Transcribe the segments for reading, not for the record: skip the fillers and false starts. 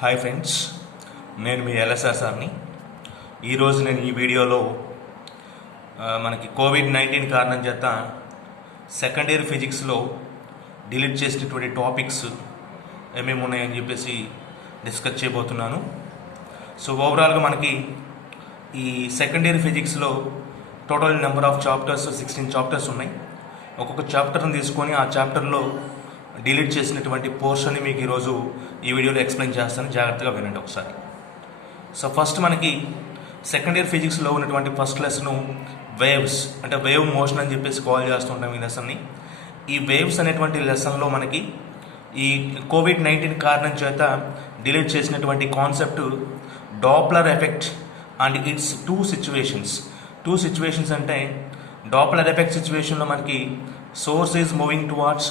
Hi friends, నేను మీ LSR సార్ని. ఈరోజు నేను ఈ వీడియోలో మనకి కోవిడ్-19 కారణం చేత సెకండ్ ఇయర్ ఫిజిక్స్లో డిలీట్ చేసినటువంటి టాపిక్స్ ఏమేమి ఉన్నాయని చెప్పేసి డిస్కస్ చేయబోతున్నాను. సో ఓవరాల్గా మనకి ఈ సెకండ్ ఇయర్ ఫిజిక్స్లో total number of chapters 16 chapters ఉన్నాయి. ఒక్కొక్క చాప్టర్ని తీసుకొని ఆ చాప్టర్లో డిలీట్ చేసినటువంటి పోర్షన్ని మీకు ఈరోజు ఈ వీడియోలో ఎక్స్ప్లెయిన్ చేస్తాను. జాగ్రత్తగా వినండి ఒకసారి. సో ఫస్ట్ మనకి సెకండ్ ఇయర్ ఫిజిక్స్లో ఉన్నటువంటి ఫస్ట్ లెసన్ వేవ్స్, అంటే వేవ్ మోషన్ అని చెప్పేసి కాల్ చేస్తుంటాం ఈ లెసన్ని. ఈ వేవ్స్ అనేటువంటి లెసన్లో మనకి ఈ కోవిడ్-19 కారణం చేత డిలీట్ చేసినటువంటి concept Doppler effect and it's two situations అంటే డాప్లర్ ఎఫెక్ట్ సిచ్యువేషన్లో మనకి source is moving towards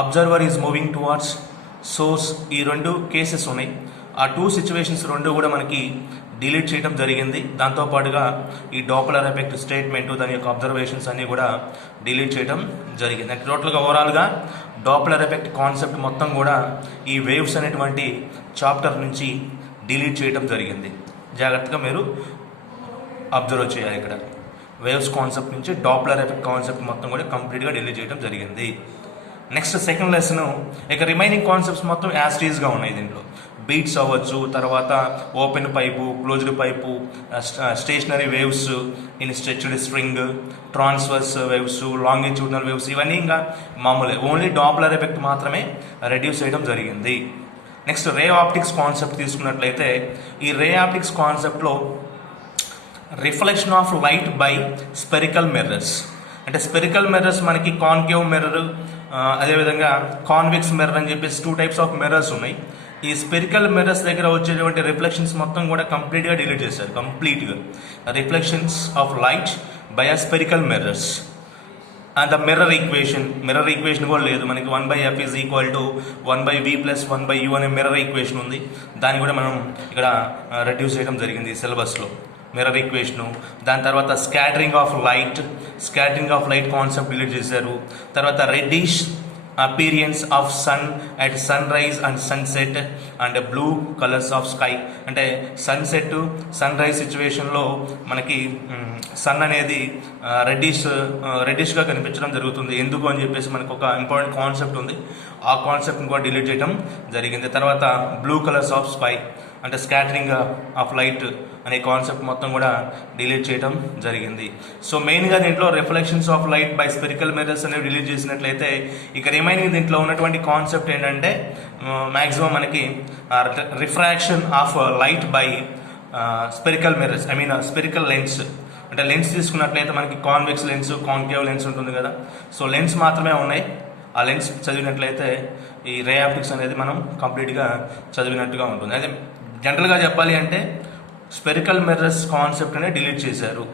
observer is moving towards source. ఈ రెండు కేసెస్ ఉన్నాయి. ఆ టూ సిచ్యువేషన్స్ రెండు కూడా మనకి డిలీట్ చేయడం జరిగింది. దాంతోపాటుగా ఈ డాప్లర్ ఎఫెక్ట్ స్టేట్మెంట్, దాని యొక్క అబ్జర్వేషన్స్ అన్నీ కూడా డిలీట్ చేయడం జరిగింది. అంటే టోటల్గా ఓవరాల్గా డాప్లర్ ఎఫెక్ట్ కాన్సెప్ట్ మొత్తం కూడా ఈ వేవ్స్ అనేటువంటి చాప్టర్ నుంచి డిలీట్ చేయడం జరిగింది. జాగ్రత్తగా మీరు అబ్జర్వ్ చేయాలి. ఇక్కడ వేవ్స్ కాన్సెప్ట్ నుంచి డాప్లర్ ఎఫెక్ట్ కాన్సెప్ట్ మొత్తం కూడా కంప్లీట్గా డిలీట్ చేయడం జరిగింది. నెక్స్ట్ సెకండ్ లెసన్ ఇక రిమైనింగ్ కాన్సెప్ట్స్ మొత్తం యాస్టీస్గా ఉన్నాయి. దీంట్లో బీట్స్ అవ్వచ్చు, తర్వాత open pipe, closed pipe, stationery waves in stretched string, transverse waves, longitudinal waves, ఇవన్నీ ఇంకా మామూలే. ఓన్లీ డాప్లర్ ఎఫెక్ట్ మాత్రమే రెడ్యూస్ చేయడం జరిగింది. నెక్స్ట్ రే ఆప్టిక్స్ కాన్సెప్ట్ తీసుకున్నట్లయితే ఈ రే ఆప్టిక్స్ కాన్సెప్ట్లో reflection of light by spherical mirrors, అంటే స్పెరికల్ మిర్రర్స్ మనకి కాన్కేవ్ మిర్రర్, అదేవిధంగా కాన్వెక్స్ మిర్రర్ అని చెప్పేసి 2 టైప్స్ ఆఫ్ మిర్రర్స్ ఉన్నాయి. ఈ స్పెరికల్ మిర్రర్స్ దగ్గర వచ్చేటువంటి రిఫ్లెక్షన్స్ మొత్తం కూడా కంప్లీట్గా డిలీట్ చేశారు. కంప్లీట్గా రిఫ్లెక్షన్స్ ఆఫ్ లైట్ బై ఆ spherical mirrors. And the mirror equation కూడా లేదు మనకి. 1/f is equal to 1/v plus 1/u అనే మిర్రర్ ఈక్వేషన్ ఉంది. దాన్ని కూడా మనం ఇక్కడ రెడ్యూస్ చేయడం జరిగింది ఈ సిలబస్లో. మిర్రర్ ఈక్వేషను, దాని తర్వాత scattering of light concept delete చేశారు. తర్వాత reddish appearance of sun at sunrise and sunset and blue colours of sky, అంటే సన్ రైజ్ సిచ్యువేషన్లో మనకి సన్ అనేది రెడ్డిష్గా కనిపించడం జరుగుతుంది. ఎందుకు అని చెప్పేసి మనకు ఒక ఇంపార్టెంట్ కాన్సెప్ట్ ఉంది. ఆ కాన్సెప్ట్ని కూడా డిలీట్ చేయడం జరిగింది. తర్వాత బ్లూ కలర్స్ ఆఫ్ స్కై, అంటే స్కాటరింగ్ ఆఫ్ లైట్ అనే కాన్సెప్ట్ మొత్తం కూడా డిలీట్ చేయడం జరిగింది. సో మెయిన్గా దీంట్లో reflections of light by spherical mirrors అనేవి డిలీట్ చేసినట్లయితే ఇక రిమైనింగ్ దీంట్లో ఉన్నటువంటి కాన్సెప్ట్ ఏంటంటే మ్యాక్సిమం మనకి refraction of light by spherical mirrors, spherical lens. అంటే లెన్స్ తీసుకున్నట్లయితే మనకి కాన్వెక్స్ లెన్స్, కాన్కేవ్ లెన్స్ ఉంటుంది కదా. సో లెన్స్ మాత్రమే ఉన్నాయి. ఆ లెన్స్ చదివినట్లయితే ఈ రే ఆప్టిక్స్ అనేది మనం కంప్లీట్గా చదివినట్టుగా ఉంటుంది. అదే జనరల్గా చెప్పాలి అంటే స్పెరికల్ మిర్రర్స్ కాన్సెప్ట్ అనేది డిలీట్ చేశారు.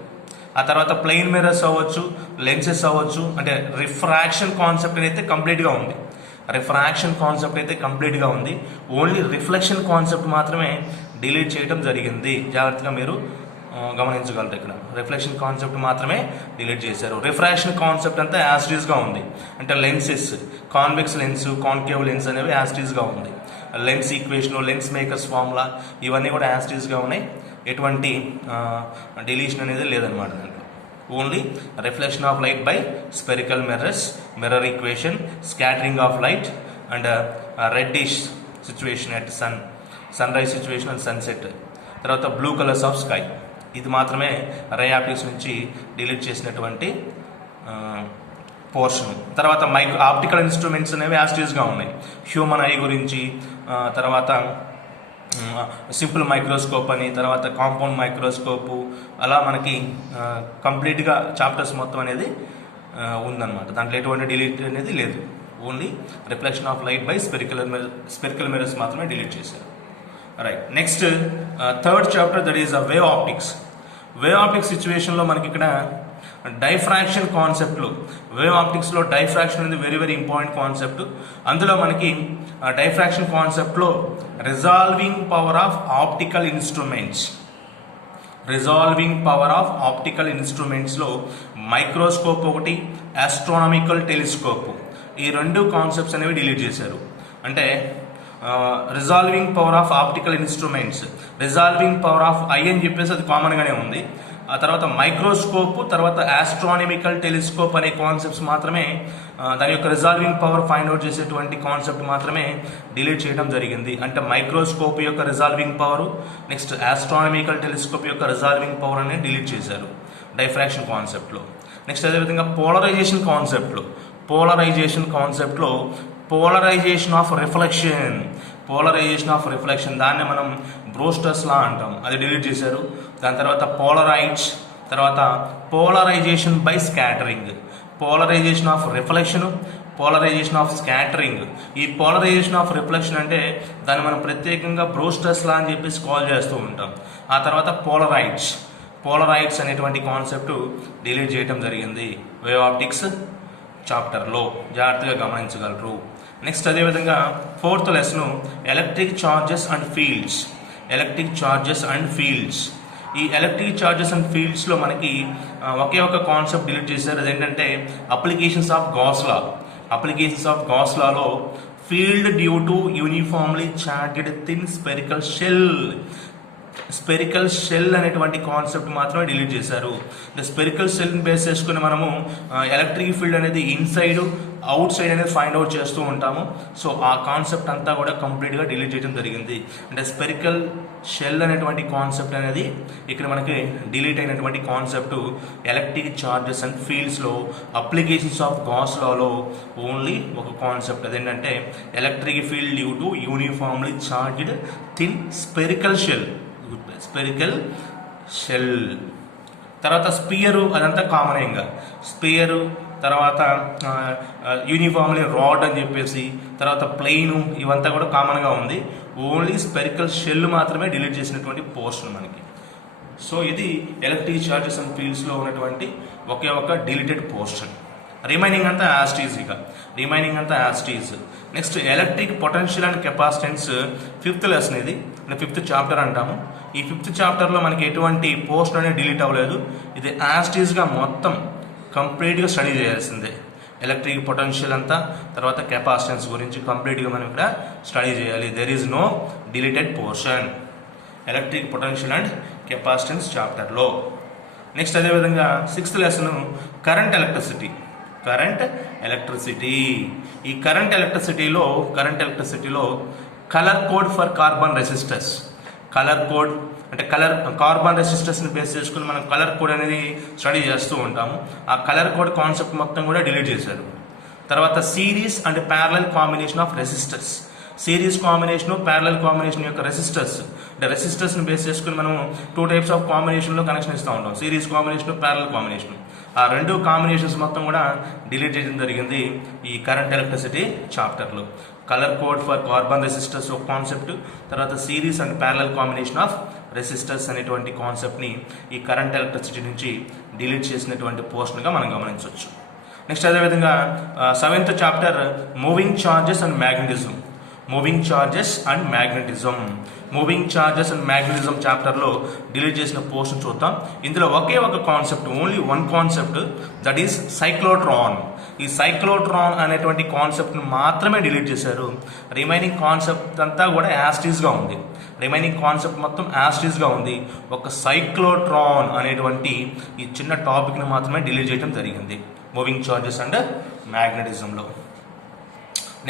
ఆ తర్వాత ప్లెయిన్ మిర్రర్స్ అవ్వచ్చు, లెన్సెస్ అవ్వచ్చు, అంటే రిఫ్రాక్షన్ కాన్సెప్ట్ అయితే కంప్లీట్గా ఉంది. ఓన్లీ రిఫ్లెక్షన్ కాన్సెప్ట్ మాత్రమే డిలీట్ చేయడం జరిగింది. జాగ్రత్తగా మీరు గమనించగలరు. ఇక్కడ రిఫ్లెక్షన్ కాన్సెప్ట్ మాత్రమే డిలీట్ చేశారు. రిఫ్రాక్షన్ కాన్సెప్ట్ అంతా యాస్టీస్గా ఉంది. అంటే lenses, convex lens, concave lens అనేవి యాస్టీస్గా ఉంది. Lens equation, lens makers formula, ఇవన్నీ కూడా యాస్టీస్గా ఉన్నాయి. ఎటువంటి డిలీషన్ అనేది లేదనమాట దాంట్లో. Only reflection of light by spherical mirrors, mirror equation, scattering of light and reddish situation at sunrise situation and sunset. తర్వాత బ్లూ కలర్స్ ఆఫ్ స్కై. ఇది మాత్రమే రే ఆప్టిక్స్ నుంచి డిలీట్ చేసినటువంటి పోర్షన్. తర్వాత ఆప్టికల్ ఇన్స్ట్రుమెంట్స్ అనేవి యాస్టీస్గా ఉన్నాయి. Human I గురించి, తర్వాత సింపుల్ మైక్రోస్కోప్ అని, తర్వాత కాంపౌండ్ మైక్రోస్కోపు, అలా మనకి కంప్లీట్గా చాప్టర్స్ మొత్తం అనేది ఉందన్నమాట. దాంట్లో ఎటువంటి డిలీట్ అనేది లేదు. Only reflection of light by spherical mirrors మాత్రమే డిలీట్ చేశారు. Right. Next third chapter, that is wave optics సిచ్యువేషన్లో మనకి ఇక్కడ డైఫ్రాక్షన్ కాన్సెప్ట్లో, వేవ్ ఆప్టిక్స్లో డైఫ్రాక్షన్ అనేది వెరీ వెరీ ఇంపార్టెంట్ కాన్సెప్ట్. అందులో మనకి డైఫ్రాక్షన్ కాన్సెప్ట్లో రిజాల్వింగ్ పవర్ ఆఫ్ ఆప్టికల్ ఇన్స్ట్రుమెంట్స్లో మైక్రోస్కోప్ ఒకటి, ఆస్ట్రానమికల్ టెలిస్కోప్, ఈ రెండు కాన్సెప్ట్స్ అనేవి డిలీట్ చేశారు. అంటే resolving power of optical instruments, resolving power of eye అని చెప్పేసి అది కామన్గానే ఉంది. ఆ తర్వాత మైక్రోస్కోప్, తర్వాత ఆస్ట్రానమికల్ టెలిస్కోప్ అనే కాన్సెప్ట్స్ మాత్రమే దాని యొక్క రిజాల్వింగ్ పవర్ ఫైండ్ అవుట్ చేసేటువంటి కాన్సెప్ట్ మాత్రమే డిలీట్ చేయడం జరిగింది. అంటే మైక్రోస్కోప్ యొక్క resolving power, next astronomical telescope యొక్క రిజాల్వింగ్ పవర్ అనేది డిలీట్ చేశారు డైఫ్రాక్షన్ కాన్సెప్ట్లో. నెక్స్ట్ అదేవిధంగా పోలరైజేషన్ కాన్సెప్ట్లో పోలరైజేషన్ ఆఫ్ రిఫ్లెక్షన్ దాన్ని మనం బ్రోస్టర్స్ లా అంటాం, అది డిలీట్ చేశారు. దాని తర్వాత పోలరైడ్స్, తర్వాత polarisation by scattering, polarisation of reflection, polarisation of scattering. ఈ పోలరైజేషన్ ఆఫ్ రిఫ్లెక్షన్ అంటే దాన్ని మనం ప్రత్యేకంగా బ్రోస్టర్స్ లా అని చెప్పేసి కాల్ చేస్తూ ఉంటాం. ఆ తర్వాత పోలరైడ్స్ అనేటువంటి కాన్సెప్ట్ డిలీట్ చేయడం జరిగింది వేవ్ ఆప్టిక్స్ చాప్టర్లో, జాగ్రత్తగా గమనించగలరు. నెక్స్ట్ అదేవిధంగా 4th lesson electric charges and ఫీల్డ్స్. ఈ ఎలక్ట్రిక్ చార్జెస్ అండ్ ఫీల్డ్స్లో మనకి ఒకే ఒక కాన్సెప్ట్ డిలీట్ చేశారు. అదేంటంటే అప్లికేషన్స్ ఆఫ్ గాస్ లాలో field due to uniformly charged thin spherical shell అనేటువంటి కాన్సెప్ట్ మాత్రమే డిలీట్ చేశారు. స్పెరికల్ షెల్ని బేస్ చేసుకుని మనము ఎలక్ట్రిక్ ఫీల్డ్ అనేది ఇన్సైడ్, అవుట్ సైడ్ అనేది ఫైండ్ అవుట్ చేస్తూ ఉంటాము. సో ఆ కాన్సెప్ట్ అంతా కూడా కంప్లీట్గా డిలీట్ చేయడం జరిగింది. అంటే స్పెరికల్ షెల్ అనేటువంటి కాన్సెప్ట్ అనేది ఇక్కడ మనకి డిలీట్ అయినటువంటి కాన్సెప్ట్. ఎలక్ట్రిక్ చార్జెస్ అండ్ ఫీల్డ్స్లో అప్లికేషన్స్ ఆఫ్ గాస్ లాలో ఓన్లీ ఒక కాన్సెప్ట్, అదేంటంటే electric field due to uniformly charged thin spherical shell. తర్వాత స్పియరు, అదంతా కామన్. ఇంకా స్పియరు, తర్వాత యూనిఫామ్లీ రాడ్ అని చెప్పేసి, తర్వాత ప్లెయిన్, ఇవంతా కూడా కామన్గా ఉంది. ఓన్లీ స్పెరికల్ షెల్ మాత్రమే డిలీట్ చేసినటువంటి పోర్షన్ మనకి. సో ఇది ఎలక్ట్రిక్ చార్జెస్ అండ్ ఫీల్డ్స్లో ఉన్నటువంటి ఒకే ఒక డిలీటెడ్ పోర్షన్. రిమైనింగ్ అంతా as it is. Next electric potential and capacitance 5th lesson, ఇది 5th చాప్టర్ అంటాము. ఈ 5th చాప్టర్లో మనకి ఎటువంటి పోర్షన్ అనేది డిలీట్ అవ్వలేదు. ఇది యాస్టీజ్గా మొత్తం కంప్లీట్గా స్టడీ చేయాల్సిందే. ఎలక్ట్రిక్ పొటెన్షియల్ అంతా, తర్వాత కెపాసిటెన్స్ గురించి కంప్లీట్గా మనం ఇక్కడ స్టడీ చేయాలి. There is no deleted portion electric potential and capacitance చాప్టర్లో. నెక్స్ట్ అదేవిధంగా 6th లెసన్ కరెంట్ ఎలక్ట్రిసిటీ. ఈ కరెంట్ ఎలక్ట్రిసిటీలో colour code for carbon resistors. అంటే కార్బన్ రెసిస్టర్స్ని బేస్ చేసుకుని మనం కలర్ కోడ్ అనేది స్టడీ చేస్తూ ఉంటాము. ఆ కలర్ కోడ్ కాన్సెప్ట్ మొత్తం కూడా డిలీట్ చేశారు. తర్వాత series and parallel combination of resistors. Series combination, parallel combination యొక్క రెసిస్టర్స్ని బేస్ చేసుకుని మనం 2 టైప్స్ ఆఫ్ కాంబినేషన్లో కనెక్షన్ ఇస్తూ ఉంటాం, సిరీస్ కాంబినేషన్, ప్యారలల్ కాంబినేషన్. ఆ 2 కాంబినేషన్స్ మొత్తం కూడా డిలీట్ చేయడం జరిగింది ఈ కరెంట్ ఎలక్ట్రిసిటీ చాప్టర్లో. Colour code for carbon resistors ఒక కాన్సెప్ట్, తర్వాత series and parallel combination of resistors అనేటువంటి కాన్సెప్ట్ని ఈ కరెంట్ ఎలక్ట్రిసిటీ నుంచి డిలీట్ చేసినటువంటి పోర్షన్గా మనం గమనించవచ్చు. నెక్స్ట్ అదేవిధంగా 7th chapter moving charges and magnetism చాప్టర్లో డిలీట్ చేసిన పోర్షన్ చూద్దాం. ఇందులో ఒకే ఒక concept, only one concept, that is cyclotron. ఈ సైక్లోట్రాన్ అనేటువంటి కాన్సెప్ట్ని మాత్రమే డిలీట్ చేశారు. రిమైనింగ్ కాన్సెప్ట్ అంతా కూడా యాస్టీస్గా ఉంది. ఒక సైక్లోట్రాన్ అనేటువంటి ఈ చిన్న టాపిక్ని మాత్రమే డిలీట్ చేయడం జరిగింది మూవింగ్ చార్జెస్ అండ్ మ్యాగ్నెటిజంలో.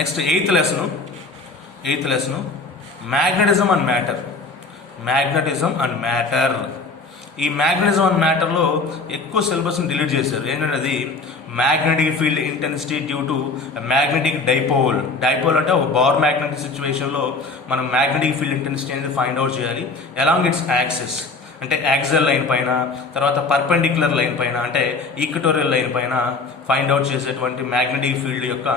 Next 8th lesson magnetism and matter. ఈ మ్యాగ్నెటిజం అండ్ మ్యాటర్లో ఎక్కువ సిలబస్ని డిలీట్ చేశారు. ఏంటంటే అది magnetic field intensity due to magnetic dipole అంటే ఒక బార్ మ్యాగ్నెటిక్ సిచ్యువేషన్లో మనం మ్యాగ్నెటిక్ ఫీల్డ్ ఇంటెన్సిటీ అనేది ఫైండ్ అవుట్ చేయాలి అలాంగ్ ఇట్స్ యాక్సిస్. అంటే యాక్సియల్ లైన్ పైన, తర్వాత పర్పెండిక్యులర్ లైన్ పైన, అంటే ఈక్వటోరియల్ లైన్ పైన ఫైండ్ అవుట్ చేసేటువంటి మ్యాగ్నెటిక్ ఫీల్డ్ యొక్క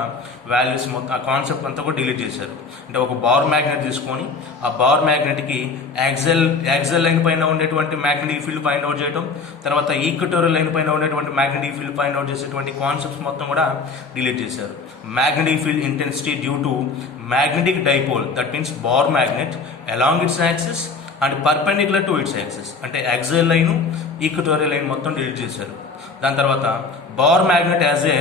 వాల్యూస్ మొత్తం, ఆ కాన్సెప్ట్ అంతా కూడా డిలీట్ చేశారు. అంటే ఒక బార్ మ్యాగ్నెట్ తీసుకొని ఆ బార్ మ్యాగ్నెట్కి యాక్సియల్ లైన్ పైన ఉండేటువంటి మ్యాగ్నెటిక్ ఫీల్డ్ ఫైండ్ అవుట్ చేయడం, తర్వాత ఈక్వటోరియల్ లైన్ పైన ఉండేటువంటి మ్యాగ్నెటిక్ ఫీల్డ్ ఫైండ్ అవుట్ చేసేటువంటి కాన్సెప్ట్స్ మొత్తం కూడా డిలీట్ చేశారు. Magnetic field intensity due to magnetic dipole, that means bar magnet along its axis and perpendicular to its axis, అంటే axial line, equatorial line మొత్తం delete చేశారు. దాని తర్వాత bar magnet as a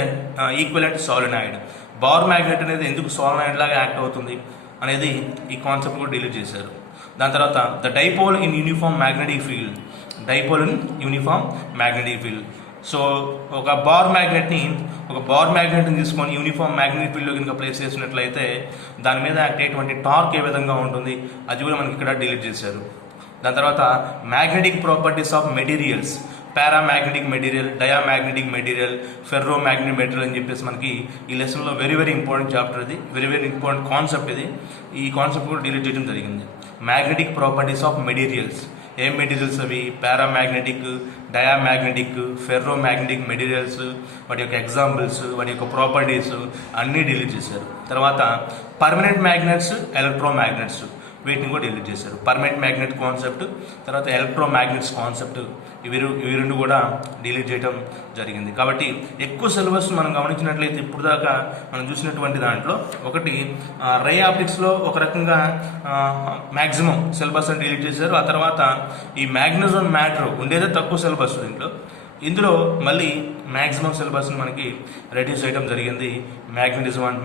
equivalent solenoid. Bar magnet అనేది ఎందుకు solenoid లాగా act అవుతుంది? అనేది ఈ కాన్సెప్ట్ కూడా డిలీట్ చేశారు. దాని తర్వాత the dipole in uniform magnetic field, dipole in uniform magnetic field. So ఒక బార్ మ్యాగ్నెట్ని తీసుకొని యూనిఫామ్ మ్యాగ్నెటిక్ ఫీల్డ్లో కనుక ప్లేస్ చేసినట్లయితే దాని మీద యాక్ట్ అయ్యేటువంటి టార్క్ ఏ విధంగా ఉంటుంది అది కూడా మనకి ఇక్కడ డిలీట్ చేశారు. దాని తర్వాత magnetic properties of materials, paramagnetic material, diamagnetic material, ferromagnetic material అని చెప్పేసి మనకి ఈ లెసన్లో వెరీ వెరీ ఇంపార్టెంట్ చాప్టర్ ఇది, వెరీ ఇంపార్టెంట్ కాన్సెప్ట్ ఇది. ఈ కాన్సెప్ట్ కూడా డిలీట్ చేయడం జరిగింది. మ్యాగ్నెటిక్ ప్రాపర్టీస్ ఆఫ్ మెటీరియల్స్, ఏం మెటీరియల్స్ అవి? Paramagnetic, diamagnetic, ferromagnetic materials, వాటి యొక్క ఎగ్జాంపుల్స్, వాటి యొక్క ప్రాపర్టీస్ అన్నీ డిలీట్ చేశారు. తర్వాత పర్మనెంట్ మ్యాగ్నెట్స్, ఎలక్ట్రోమ్యాగ్నెట్స్, వీటిని కూడా డిలీట్ చేశారు. పర్మనెంట్ మ్యాగ్నెట్ కాన్సెప్ట్, తర్వాత ఎలక్ట్రోమ్యాగ్నెట్స్ కాన్సెప్ట్, ఇవి రెండు కూడా డిలీట్ చేయడం జరిగింది. కాబట్టి ఎక్కువ సిలబస్ మనం గమనించినట్లయితే ఇప్పుడు దాకా మనం చూసినటువంటి దాంట్లో ఒకటి రే ఆప్టిక్స్లో ఒక రకంగా మ్యాక్సిమం సిలబస్ అని డిలీట్ చేశారు. ఆ తర్వాత ఈ మ్యాగ్నెటిజం మ్యాటర్ ఉండేదే తక్కువ సిలబస్ దీంట్లో, ఇందులో మళ్ళీ మ్యాక్సిమం సిలబస్ని మనకి రెడ్యూస్ చేయడం జరిగింది మ్యాగ్నెటిజం అండ్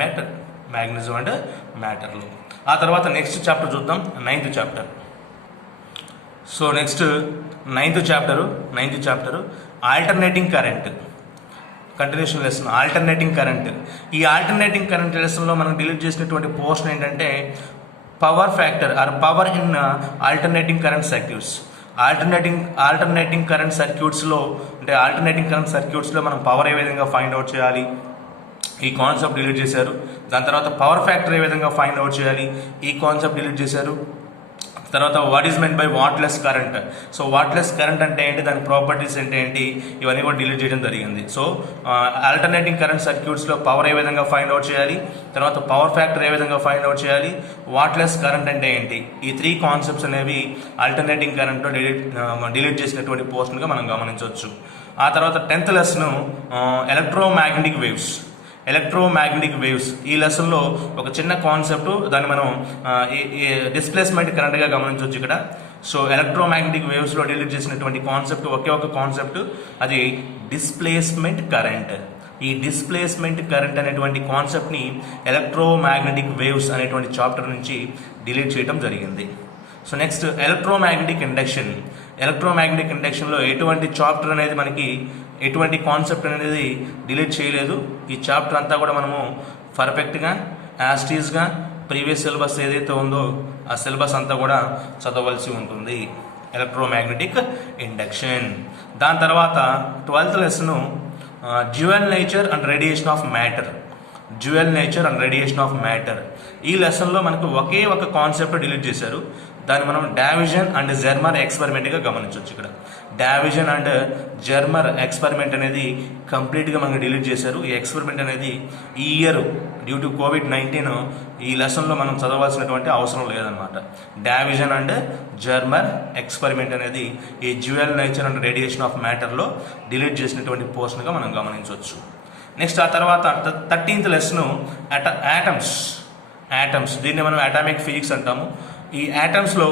మ్యాటర్లో. ఆ తర్వాత నెక్స్ట్ చాప్టర్ చూద్దాం, 9th chapter. So next 9th chapter alternating current, continuation lesson alternating current. ఈ ఆల్టర్నేటింగ్ కరెంట్ లెసన్లో మనం డిలీట్ చేసినటువంటి పోర్షన్ ఏంటంటే power factor or power in alternating current circuits. ఆల్టర్నేటింగ్ కరెంట్ సర్క్యూట్స్లో మనం పవర్ ఏ విధంగా ఫైండ్ అవుట్ చేయాలి, ఈ కాన్సెప్ట్ డిలీట్ చేశారు. దాని తర్వాత పవర్ ఫ్యాక్టర్ ఏ విధంగా ఫైండ్ అవుట్ చేయాలి, ఈ కాన్సెప్ట్ డిలీట్ చేశారు. తర్వాత what is meant by wattless current. So wattless current అంటే ఏంటి, దాని ప్రాపర్టీస్ అంటే ఏంటి, ఇవన్నీ కూడా డిలీట్ చేయడం జరిగింది. సో ఆల్టర్నేటింగ్ కరెంట్ సర్క్యూట్స్లో పవర్ ఏ విధంగా ఫైండ్ అవుట్ చేయాలి, తర్వాత పవర్ ఫ్యాక్టర్ ఏ విధంగా ఫైండ్ అవుట్ చేయాలి, వాట్లెస్ కరెంట్ అంటే ఏంటి, ఈ 3 కాన్సెప్ట్స్ అనేవి ఆల్టర్నేటింగ్ కరెంట్లో డిలీట్ చేసినటువంటి పోర్షన్గా మనం గమనించవచ్చు. ఆ తర్వాత 10th లెసన్ ఎలక్ట్రోమ్యాగ్నెటిక్ వేవ్స్. ఈ లెసన్లో ఒక చిన్న కాన్సెప్ట్, దాన్ని మనం డిస్ప్లేస్మెంట్ కరెంట్గా గమనించవచ్చు ఇక్కడ. సో ఎలక్ట్రోమ్యాగ్నెటిక్ వేవ్స్లో డిలీట్ చేసినటువంటి కాన్సెప్ట్ ఒకే ఒక కాన్సెప్ట్, అది డిస్ప్లేస్మెంట్ కరెంట్. ఈ డిస్ప్లేస్మెంట్ కరెంట్ అనేటువంటి కాన్సెప్ట్ని ఎలక్ట్రోమ్యాగ్నెటిక్ వేవ్స్ అనేటువంటి చాప్టర్ నుంచి డిలీట్ చేయడం జరిగింది. సో నెక్స్ట్ ఎలక్ట్రోమ్యాగ్నెటిక్ ఇండక్షన్లో ఎటువంటి చాప్టర్ అనేది మనకి ఎటువంటి కాన్సెప్ట్ అనేది డిలీట్ చేయలేదు. ఈ చాప్టర్ అంతా కూడా మనము పర్ఫెక్ట్గా యాస్టీస్గా ప్రీవియస్ సిలబస్ ఏదైతే ఉందో ఆ సిలబస్ అంతా కూడా చదవలసి ఉంటుంది, ఎలక్ట్రోమ్యాగ్నెటిక్ ఇండక్షన్. దాని తర్వాత 12th lesson dual nature and radiation of matter. ఈ లెసన్లో మనకు ఒకే ఒక కాన్సెప్ట్ డిలీట్ చేశారు, దాన్ని మనం డావిజన్ అండ్ జెర్మర్ ఎక్స్పెరిమెంట్గా గమనించవచ్చు. ఇక్కడ డావిజన్ అండ్ జెర్మర్ ఎక్స్పెరిమెంట్ అనేది కంప్లీట్గా మనకి డిలీట్ చేశారు. ఈ ఎక్స్పెరిమెంట్ అనేది ఈ ఇయర్ డ్యూ టు COVID-19 ఈ లెసన్లో మనం చదవాల్సినటువంటి అవసరం లేదనమాట. డావిజన్ అండ్ జెర్మర్ ఎక్స్పెరిమెంట్ అనేది ఈ dual nature and radiation of మ్యాటర్లో డిలీట్ చేసినటువంటి పోర్షన్గా మనం గమనించవచ్చు. నెక్స్ట్ ఆ తర్వాత 13th లెసన్ యాటమ్స్, దీన్ని మనం అటామిక్ ఫిజిక్స్ అంటాము. ఈ యాటమ్స్లో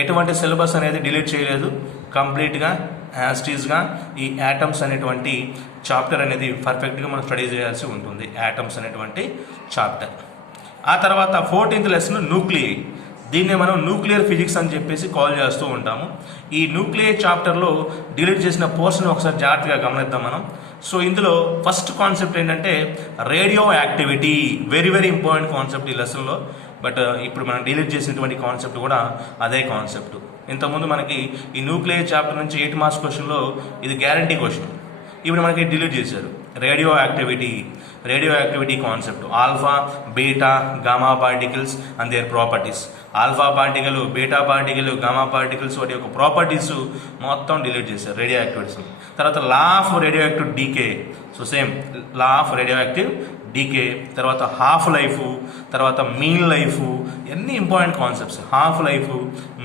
ఎటువంటి సిలబస్ అనేది డిలీట్ చేయలేదు, కంప్లీట్గా యాస్టీస్గా ఈ యాటమ్స్ అనేటువంటి చాప్టర్ అనేది పర్ఫెక్ట్గా మనం స్టడీ చేయాల్సి ఉంటుంది, యాటమ్స్ అనేటువంటి చాప్టర్. ఆ తర్వాత 14th లెసన్ న్యూక్లియై, దీన్ని మనం న్యూక్లియర్ ఫిజిక్స్ అని చెప్పేసి కాల్ చేస్తూ ఉంటాము. ఈ న్యూక్లియర్ చాప్టర్లో డిలీట్ చేసిన పోర్షన్ ఒకసారి జాగ్రత్తగా గమనిద్దాం మనం. సో ఇందులో ఫస్ట్ కాన్సెప్ట్ ఏంటంటే radio activity, very important concept ఈ లెసన్లో. బట్ ఇప్పుడు మనం డిలీట్ చేసినటువంటి కాన్సెప్ట్ కూడా అదే కాన్సెప్ట్. ఇంతకుముందు మనకి ఈ న్యూక్లియర్ చాప్టర్ నుంచి 8 మార్క్స్ క్వశ్చన్లో ఇది గ్యారంటీ క్వశ్చన్, ఇప్పుడు మనకి డిలీట్ చేశారు. Radioactivity concept, alpha, beta, gamma particles and their properties. Alpha particle, beta particle, gamma particles వాటి యొక్క ప్రాపర్టీస్ మొత్తం డిలీట్ చేశారు, రేడియో యాక్టివిటీస్. తర్వాత law of radioactive decay, so same law of radioactive decay. తర్వాత half life, తర్వాత mean life, ఎన్ని important concepts. Half life,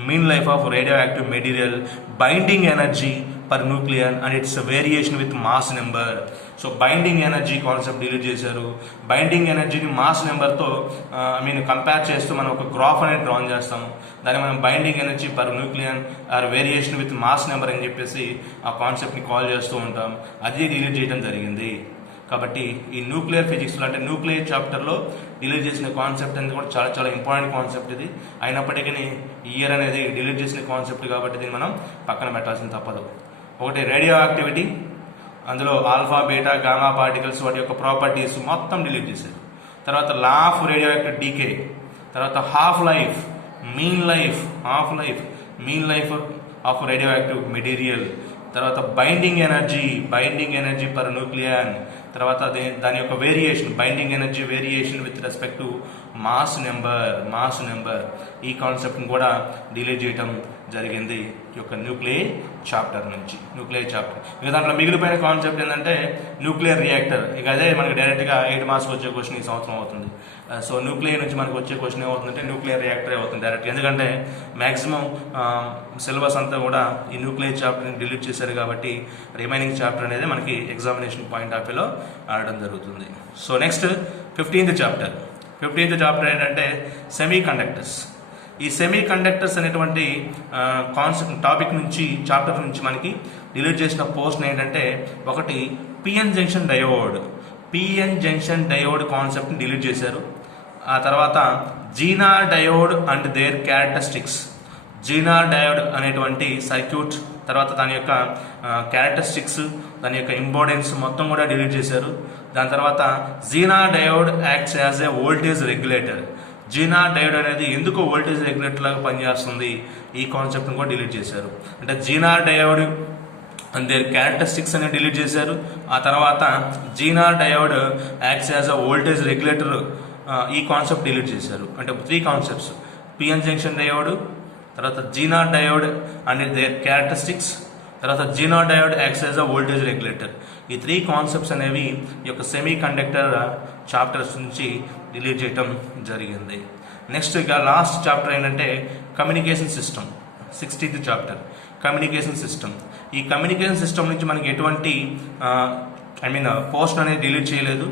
mean life of radioactive material, binding energy per nuclear and its variation with mass number. So binding energy concept delete చేశారు. Binding ఎనర్జీని mass నెంబర్తో compare చేస్తూ మనం ఒక graph అనేది drawn చేస్తాము, దాన్ని మనం binding energy per nuclear or variation with mass number అని చెప్పేసి ఆ కాన్సెప్ట్ని కాల్ చేస్తూ ఉంటాం, అది డిలీట్ చేయడం జరిగింది. కాబట్టి ఈ న్యూక్లియర్ ఫిజిక్స్లో అంటే న్యూక్లియర్ చాప్టర్లో డిలీట్ చేసిన కాన్సెప్ట్ అనేది కూడా చాలా చాలా ఇంపార్టెంట్ కాన్సెప్ట్ ఇది. అయినప్పటికీ ఈ ఇయర్ అనేది డిలీట్ చేసిన కాన్సెప్ట్ కాబట్టి దీన్ని మనం పక్కన పెట్టాల్సిన తప్పదు. ఒకటి రేడియో యాక్టివిటీ, అందులో ఆల్ఫా బీటా గామా పార్టికల్స్ వాటి యొక్క ప్రాపర్టీస్ మొత్తం డిలీట్ చేశారు. తర్వాత law of radioactive decay, తర్వాత half life mean life of radioactive material, తర్వాత బైండింగ్ ఎనర్జీ పర్ న్యూక్లియన్, తర్వాత దాని యొక్క variation binding energy variation with respect to mass number ఈ కాన్సెప్ట్ని కూడా డిలీట్ చేయడం జరిగింది ఈ యొక్క న్యూక్లియర్ చాప్టర్. ఇక దాంట్లో మిగిలిపోయిన కాన్సెప్ట్ ఏంటంటే న్యూక్లియర్ రియాక్టర్. ఇక అదే మనకి డైరెక్ట్గా 8 మార్క్స్ వచ్చే క్వశ్చన్ ఈ సంవత్సరం అవుతుంది. సో న్యూక్లియర్ నుంచి మనకు వచ్చే క్వశ్చన్ ఏమవుతుందంటే న్యూక్లియర్ రియాక్టరే అవుతుంది డైరెక్ట్. ఎందుకంటే మ్యాక్సిమం సిలబస్ అంతా కూడా ఈ న్యూక్లియర్ చాప్టర్ని డిలీట్ చేశారు కాబట్టి రిమైనింగ్ చాప్టర్ అనేది మనకి ఎగ్జామినేషన్ పాయింట్ ఆఫ్ వ్యూలో ఆడడం జరుగుతుంది. సో నెక్స్ట్ 15th చాప్టర్ ఏంటంటే సెమీ కండక్టర్స్. ఈ సెమీ కండక్టర్స్ అనేటువంటి టాపిక్ నుంచి చాప్టర్ నుంచి మనకి డిలీట్ చేసిన పోర్షన్ ఏంటంటే ఒకటి పిఎన్ జంక్షన్ డయోడ్ కాన్సెప్ట్ని డిలీట్ చేశారు. ఆ తర్వాత Zener diode and their characteristics, Zener diode అనేటువంటి సర్క్యూట్, తర్వాత దాని యొక్క క్యారెక్టరిస్టిక్స్, దాని యొక్క ఇంపార్టెన్స్ మొత్తం కూడా డిలీట్ చేశారు. దాని తర్వాత Zener diode acts as a voltage regulator. Jena diode అనేది ఎందుకు వోల్టేజ్ రెగ్యులేటర్ లాగా పనిచేస్తుంది ఈ కాన్సెప్ట్ని కూడా డిలీట్ చేశారు. అంటే Zener diode and their characteristics అనేది డిలీట్ చేశారు. ఆ తర్వాత Zener diode acts as a voltage regulator ఈ కాన్సెప్ట్ డిలీట్ చేశారు. అంటే 3 కాన్సెప్ట్స్, పిఎన్ జంక్షన్ డయోడ్, తర్వాత Zener diode and their characteristics, తర్వాత Zener diode acts as a voltage regulator. ఈ 3 కాన్సెప్ట్స్ అనేవి ఈ యొక్క సెమీ కండక్టర్ చాప్టర్స్ నుంచి డిలీట్ చేయటం జరిగింది. నెక్స్ట్ ఇక లాస్ట్ చాప్టర్ ఏంటంటే communication system. 16th chapter communication system. ఈ కమ్యూనికేషన్ సిస్టమ్ నుంచి మనకి ఎటువంటి పోస్ట్ అనేది డిలీట్ చేయలేదు.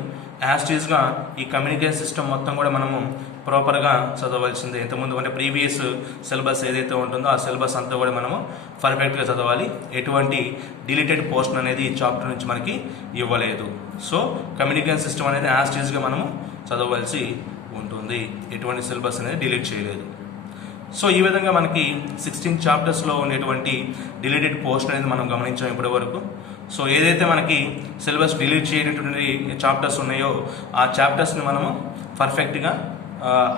యాస్టీస్గా ఈ కమ్యూనికేషన్ సిస్టమ్ మొత్తం కూడా మనము ప్రాపర్గా చదవాల్సిందే. ఇంతకుముందు అంటే ప్రీవియస్ సిలబస్ ఏదైతే ఉంటుందో ఆ సిలబస్ అంతా కూడా మనము పర్ఫెక్ట్గా చదవాలి. ఎటువంటి డిలీటెడ్ పోర్షన్ అనేది ఈ చాప్టర్ నుంచి మనకి ఇవ్వలేదు. సో కమ్యూనికేషన్ సిస్టమ్ అనేది యాస్టీస్గా మనము చదవలసి ఉంటుంది. ఎటువంటి సిలబస్ అనేది డిలీట్ చేయలేదు. సో ఈ విధంగా మనకి 16 చాప్టర్స్లో ఉండేటువంటి డిలీటెడ్ పోర్షన్ అనేది మనం గమనించాం ఇప్పటి వరకు. సో ఏదైతే మనకి సిలబస్ డిలీట్ చేయనటువంటి చాప్టర్స్ ఉన్నాయో ఆ చాప్టర్స్ని మనము పర్ఫెక్ట్గా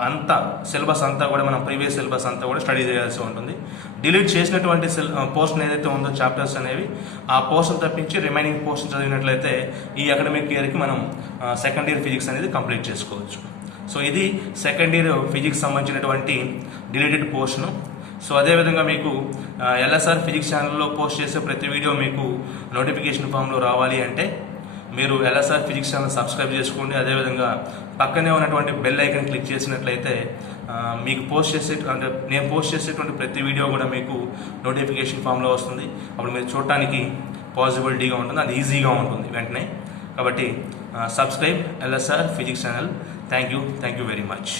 అంతా సిలబస్ అంతా కూడా మనం ప్రీవియస్ సిలబస్ అంతా కూడా స్టడీ చేయాల్సి ఉంటుంది. డిలీట్ చేసినటువంటి పోర్షన్ ఏదైతే ఉందో చాప్టర్స్ అనేవి ఆ పోర్షన్ తప్పించి రిమైనింగ్ పోర్షన్ చదివినట్లయితే ఈ అకాడమిక్ ఇయర్కి మనం సెకండ్ ఇయర్ ఫిజిక్స్ అనేది కంప్లీట్ చేసుకోవచ్చు. సో ఇది సెకండ్ ఇయర్ ఫిజిక్స్ సంబంధించినటువంటి డిలీటెడ్ పోర్షను. సో అదేవిధంగా మీకు ఎల్ఎస్ఆర్ ఫిజిక్స్ ఛానల్లో పోస్ట్ చేసే ప్రతి వీడియో మీకు నోటిఫికేషన్ ఫామ్లో రావాలి అంటే మీరు ఎల్ఎస్ఆర్ ఫిజిక్స్ ఛానల్ సబ్స్క్రైబ్ చేసుకోండి. అదేవిధంగా పక్కనే ఉన్నటువంటి బెల్ ఐకన్ క్లిక్ చేసినట్లయితే మీకు నేను పోస్ట్ చేసేటువంటి ప్రతి వీడియో కూడా మీకు నోటిఫికేషన్ ఫామ్లో వస్తుంది. అప్పుడు మీరు చూడటానికి పాసిబిలిటీగా ఉంటుంది, అది ఈజీగా ఉంటుంది వెంటనే. కాబట్టి subscribe LSR physics channel. Thank you very much.